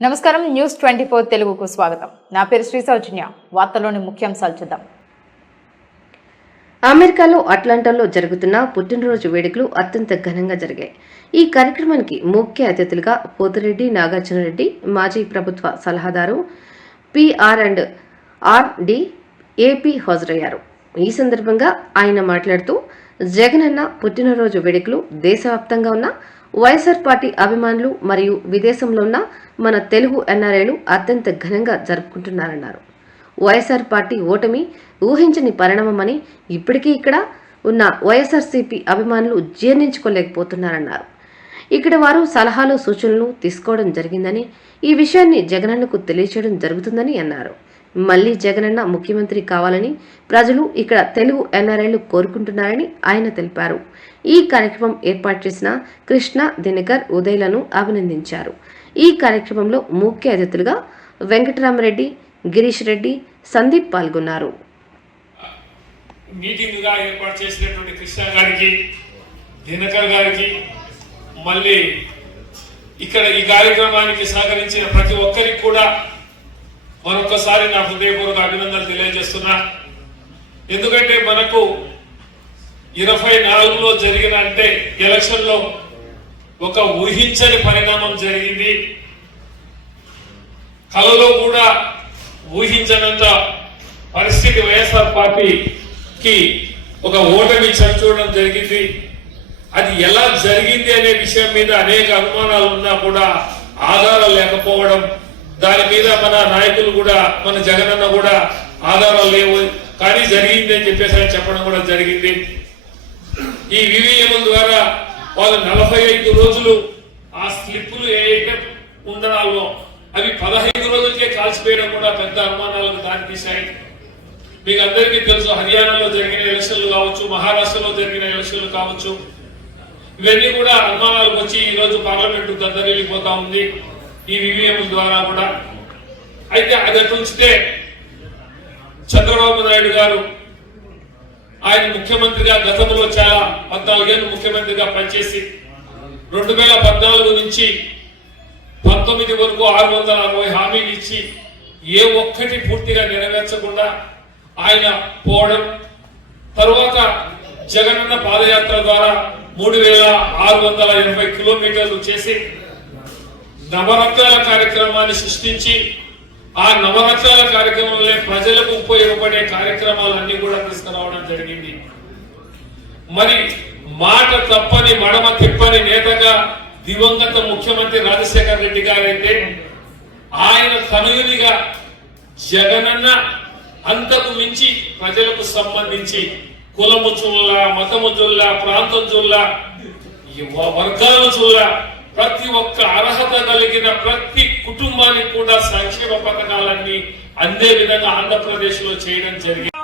నమస్కారం. News twenty four తెలుగుకు స్వాగతం. నా పేరు శ్రీ సౌజన్య. వార్తలోని ముఖ్యాంశాలు చూద్దాం. అమెరికాలో అట్లాంటాలో జరుగుతున్న పుట్టినరోజు వేడుకలు అత్యంత ఘనంగా జరిగాయి. ఈ కార్యక్రమానికి ముఖ్య అతిథులుగా పోతిరెడ్డి నాగార్జునరెడ్డి మాజీ ప్రభుత్వ సలహాదారు PR and R D AP హాజరయ్యారు. ఈ సందర్భంగా ఆయన మాట్లాడుతూ జగనన్న పుట్టినరోజు వేడుకలు దేశవ్యాప్తంగా ఉన్న వైఎస్ఆర్ పార్టీ అభిమానులు మరియు విదేశంలో ఉన్న మన తెలుగు ఎన్ఆర్ఐలు అత్యంత ఘనంగా జరుపుకుంటున్నారన్నారు. వైఎస్ఆర్ పార్టీ ఓటమి ఊహించని పరిణామమని ఇప్పటికీ ఇక్కడ ఉన్న వైఎస్ఆర్సీపీ అభిమానులు జీర్ణించుకోలేకపోతున్నారన్నారు. ఇక్కడ వారు సలహాలు సూచనలు తీసుకోవడం జరిగిందని ఈ విషయాన్ని జగనన్నకు తెలియచేయడం జరుగుతుందని అన్నారు. మళ్ళీ జగనన్న ముఖ్యమంత్రి కావాలని ప్రజలు ఇక్కడ తెలుగు ఎన్ఆర్ఐలు కోరుకుంటున్నారని ఆయన తెలిపారు. ఈ కార్యక్రమం ఏర్పాటు చేసిన కృష్ణ దినకర్ ఉదయలను అభినందించారు. ఈ కార్యక్రమంలో ముఖ్య అతిథులుగా వెంకటరామరెడ్డి గిరీష్ రెడ్డి సందీప్ పాల్గొన్నారు. ఏర్పాటు చేసినటువంటి కృష్ణ గారికి దినకర్ గారికి మళ్ళీ ఇక్కడ ఈ కార్యక్రమానికి సహకరించిన ప్రతి ఒక్కరికి కూడా మరొకసారి నా హృదయపూర్వక అభినందనలు తెలియజేస్తున్నా. ఎందుకంటే మనకు ఇరవై నాలుగులో జరిగిన అంటే ఎలక్షన్లో ఒక ఊహించని పరిణామం జరిగింది. కలలో కూడా ఊహించనంత పరిస్థితి వైఎస్ఆర్ పార్టీకి ఒక ఓటమి చవిచూడడం జరిగింది. అది ఎలా జరిగింది అనే విషయం మీద అనేక అనుమానాలు ఉన్నా కూడా ఆధారాలు లేకపోవడం దాని మీద మన నాయకులు కూడా మన జగనన్న కూడా ఆధారాలు లేవు. కానీ జరిగింది అని చెప్పేసి ఆయన చెప్పడం కూడా జరిగింది. ఈ వివిఎం ద్వారా వాళ్ళు నలభై ఐదు రోజులు ఆ స్లిప్పులు ఏవైతే ఉండడాల్లో అవి పదహైదు రోజులకే కాల్చిపోయడం కూడా పెద్ద అనుమానాలకు దారితీశాయి మీకు అందరికీ తెలుసు హర్యానాలో జరిగిన ఎలక్షన్లు కావచ్చు మహారాష్ట్రలో జరిగిన ఎలక్షన్లు కావచ్చు. ఇవన్నీ కూడా అనుమానాలకు వచ్చి ఈ రోజు పార్లమెంటు దద్దరిల్లిపోతా ఉంది. ఈ వివిఎం ద్వారా కూడా అయితే అది ఉంచితే చంద్రబాబు నాయుడు గారు ఆయన ముఖ్యమంత్రిగా గతంలో చాలా పద్నాలుగేళ్ళు ముఖ్యమంత్రిగా పనిచేసి రెండు వేల పద్నాలుగు నుంచి పంతొమ్మిది వరకు ఆరు వందల అరవై హామీలు ఇచ్చి ఏ ఒక్కటి పూర్తిగా నెరవేర్చకుండా ఆయన పోవడం తరువాత జగనన్న పాదయాత్ర ద్వారా మూడు వేల ఆరు వందల ఎనభై కిలోమీటర్లు చేసి నవరత్నాల కార్యక్రమాన్ని సృష్టించి ఆ నవరత్నాల కార్యక్రమంలో ప్రజలకు ఉపయోగపడే కార్యక్రమాలన్నీ కూడా తీసుకురావడం జరిగింది. మరి మాట తప్పని మడమ తిప్పని నేతగా దివంగత ముఖ్యమంత్రి రాజశేఖర రెడ్డి గారైతే ఆయన తనయునిగా జగనన్న అంతకు మించి ప్రజలకు సంబంధించి కులము చూల్ల మతము చూల్ల ప్రాంతం చూల్ల వర్గాలు వర్గాల చూల్ల ప్రతి ఒక్క అర్హత కలిగిన ప్రతి కుటుంబానికి కూడా సంక్షేమ పథకాలన్నీ అందే విధంగా ఆంధ్రప్రదేశ్లో చేయడం జరిగింది.